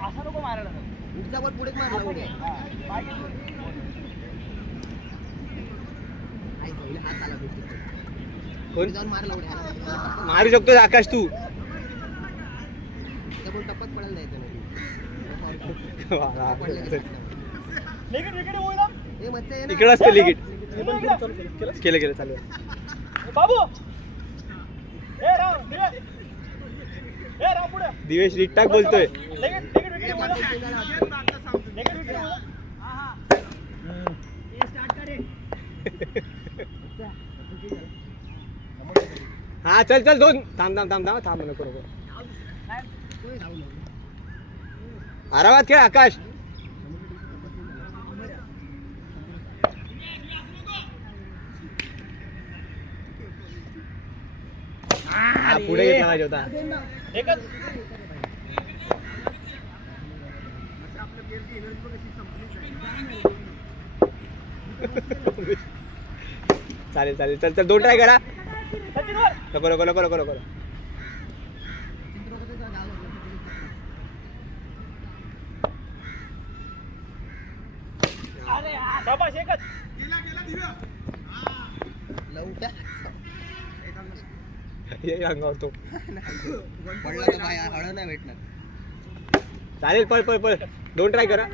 असा नको मारायला पुढे मारू शकतो आकाश तू टप्प्यात पडायला जायचं इकडे असतं लिगिट केलं केलं चालू बाबू दिवेश रिकटाक बोलतोय हा चल चल दोन थांब थांब थांब थांब थांब नको नको आरामात खेळ आकाश हा पुढे घेतला पाहिजे होता चालेल चालेल चल चल दोन ट्राय करा नको नको नको नको नको अंगावर तो चालेल पळ पळ पळ दोन ट्राय करा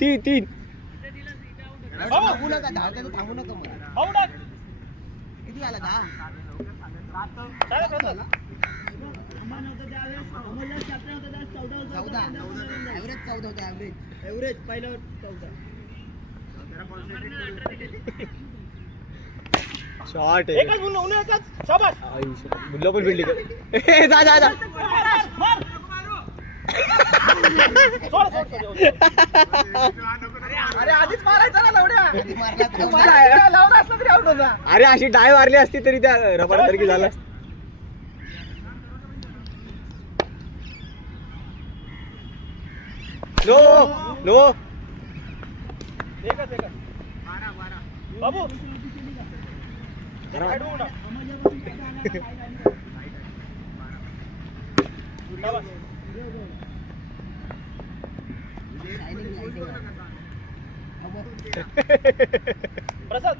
तीन तीन थांबू नका किती आला 14 ॲव्हरेज पहिला 14 शॉट एकच शाबास बुल्लो पण बिल्डिंग जा जा जा अरे आधीच मारायचा ना लवड्या अरे अशी डाय मारली असती तरी त्या रबडासारखी झालं नो नो एकच बाबू प्रसाद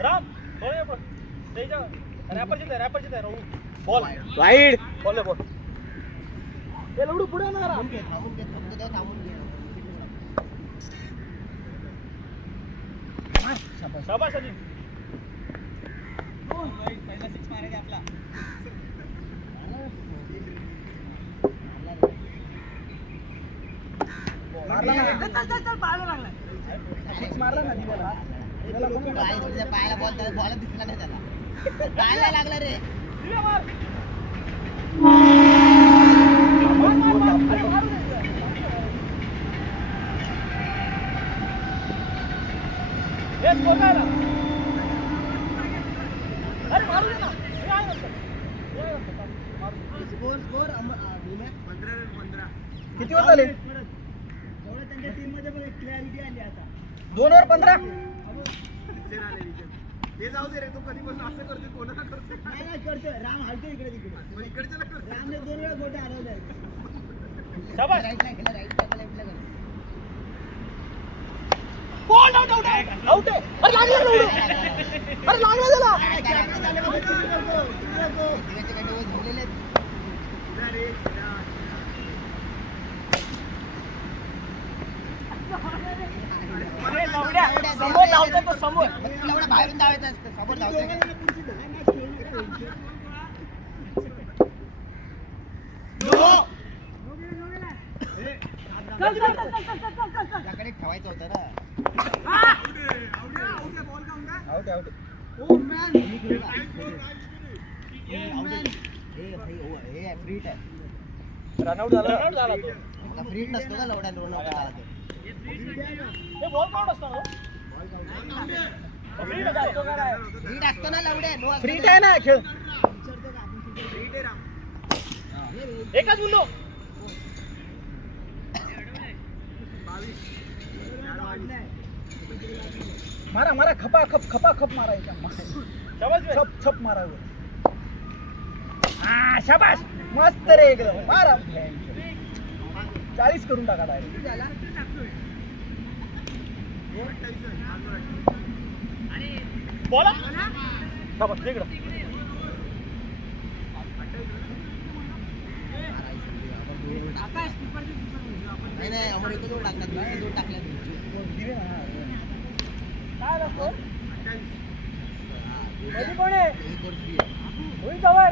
राम रॅपर बॉल वाईड बॉल हे लवडू पुढे ना शाबास अली पहिला 6 मारायचा आपला चल पाहायला लागला 6 मारला ना दिवाला पायाला बॉल दिसला नाही त्याला पायाला लागला रे मार किती वर झाले त्यांच्या टीम मध्ये पण क्लॅरिटी आली आता 2 वर 15 हे जाऊ दे रे तू कधीपासून असं करतोय कोणाला करतोय नाही करतोय राम हलतो इकडे तिकडे इकडचे रामने 2 वेळा गोटे हरवले शाबास राईटला गेला लेफ्टला गेला बॉल आउट अरे लागला त्याला समोर धावतो तो समोर बाहेरून धावायचं असतं समोर धावतो ठेवायचं होतं ना आउट आउट फ्री आहे रनआउट झाला तो फ्री नसतो ना लवड्या रनआउट झाला तो हे बॉल काउंट असतो ना फ्री असतो ना लवड्या फ्री आहे ना खेळ एकच मुंडो मारा मारा खपा खप मारायचा छप छप मारायचं. हा शाबाश मस्त रे एकदम मारा 40 करून टाका डायरेक्ट. बोला शाबाश तिकडं. नाही आपण एक दोन टाकला दोन टाकल्या दिवे ना काय असतो कधी कोण आहे होईल कवर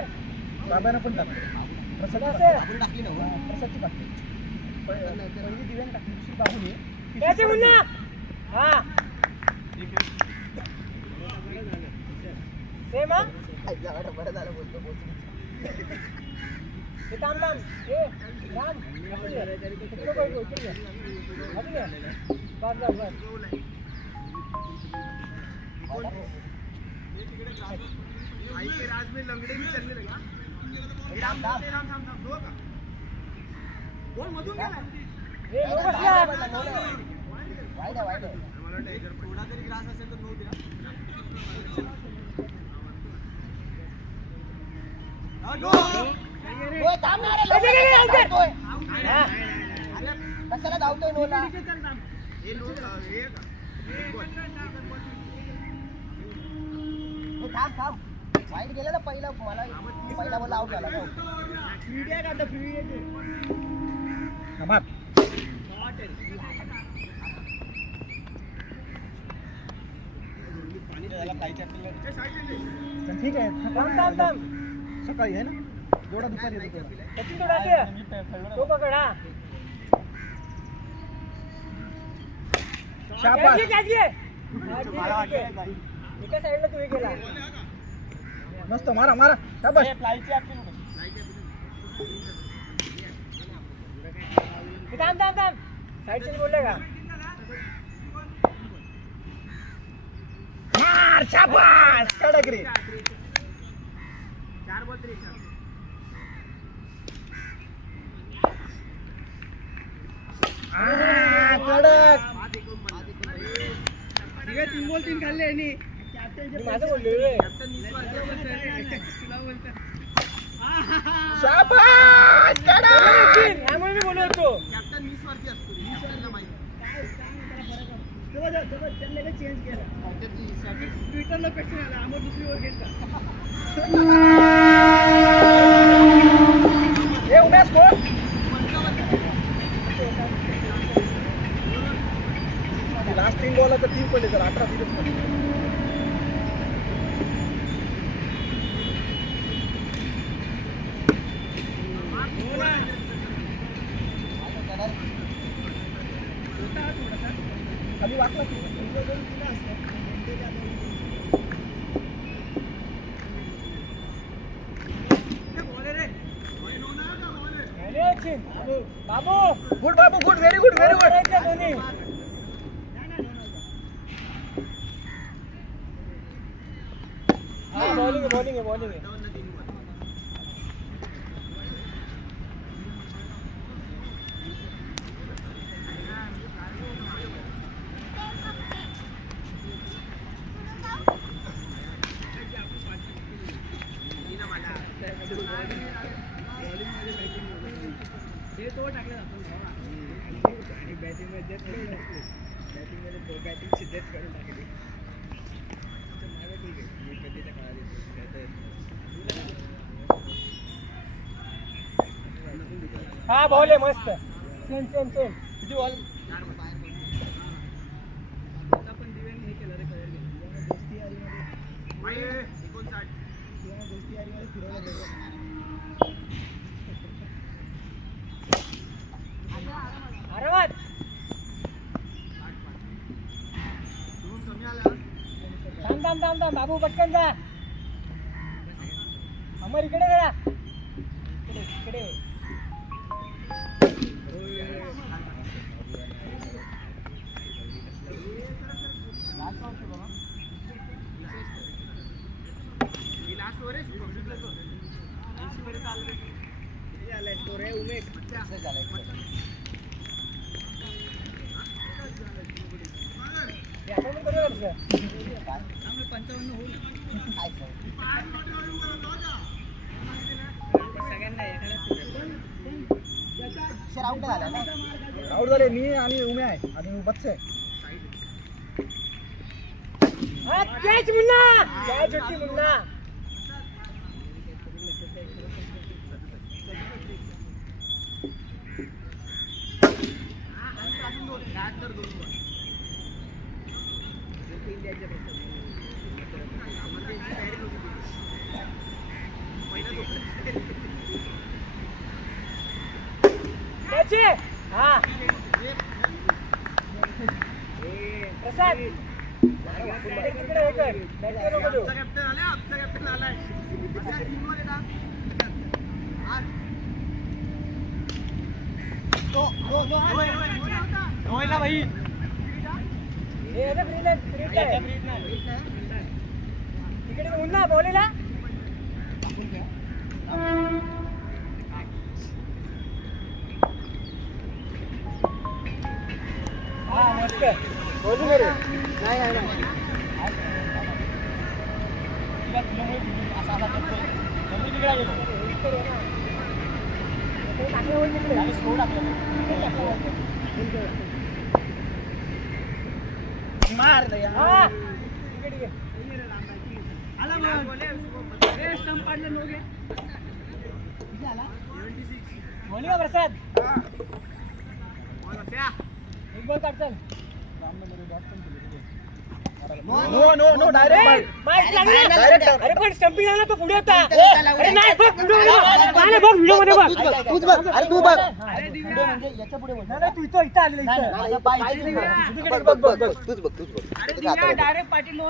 बाबांना पण टाकलं टाकली ना प्रसादची टाकली पहिली दिव्याने टाकली दुसरी बाबूने त्याचे मुन्ना हा सेम हा बरं झालं बोलतो हे थांब थांब हे राम राज में लंगड़े भी चलने लगे. बोल मधून गेला हे वाईट थोडा तरी ग्रास असेल तर नव्हती कशाला धावतोय नोला थांब थांब वाईट गेलं ना पहिला बोल आउट झाला ठीक आहे सकाळी आहे ना गोडा दुपारी तो पकड हा शाबाश एका साईडला तू हे केला मस्त मारा मारा शाबाश थांब थांब थांब साईड से बोलले का मार शाबाश कडक रे 4 बॉल 3 कडक 3 बॉल 3 खाल्ले आणि माझं बोललो रे शाबाश कडक यामुळे मी बोललो होतो कॅप्टन 20 वरती असतो कॅप्टनला माहिती त्यांनी चेंज केला ट्विटरला क्वेश्चन आला आम्ही दुसरी वर घेतला हे उमेश कोण लास्ट 3 बॉल तर 3 पडले तर 18 दिवस खाली वाटलं बाबू गुड बाबू good very good very good bowling bowling bowling हा बॉल आहे मस्त सेम सेम सेम किती बॉल आपण दिव्याने हे केलं रे कलर गेला दोस्ती यारी मध्ये 59 दोस्ती यारी मध्ये फिरवलं आरामात थांब थांब थांब थांब बाबू पटकन जा अमर इकडे जरा इकडे आउट झाले मी आणि उम्या आहे आणि बच्चे आहे. मुन्ना हा प्रसाद तिकडे हे कर बॅटरी नको देऊ. भाई तिकडे मुन्ना बोलेला हा मस्त बोलू रे. नाही मार बोली का प्रसाद एक बॉल काढ चल. नो डायरेक्ट अरे पण स्टंपिंग आला तो पुढे होता. अरे नाही बघ व्हिडिओ मध्ये बघ. तूच बघ. अरे तू बघ. म्हणजे याच्या पुढे नाही तू इथं आलेलं इथं. बघ तूच बघ. अरे डायरेक्ट पाटील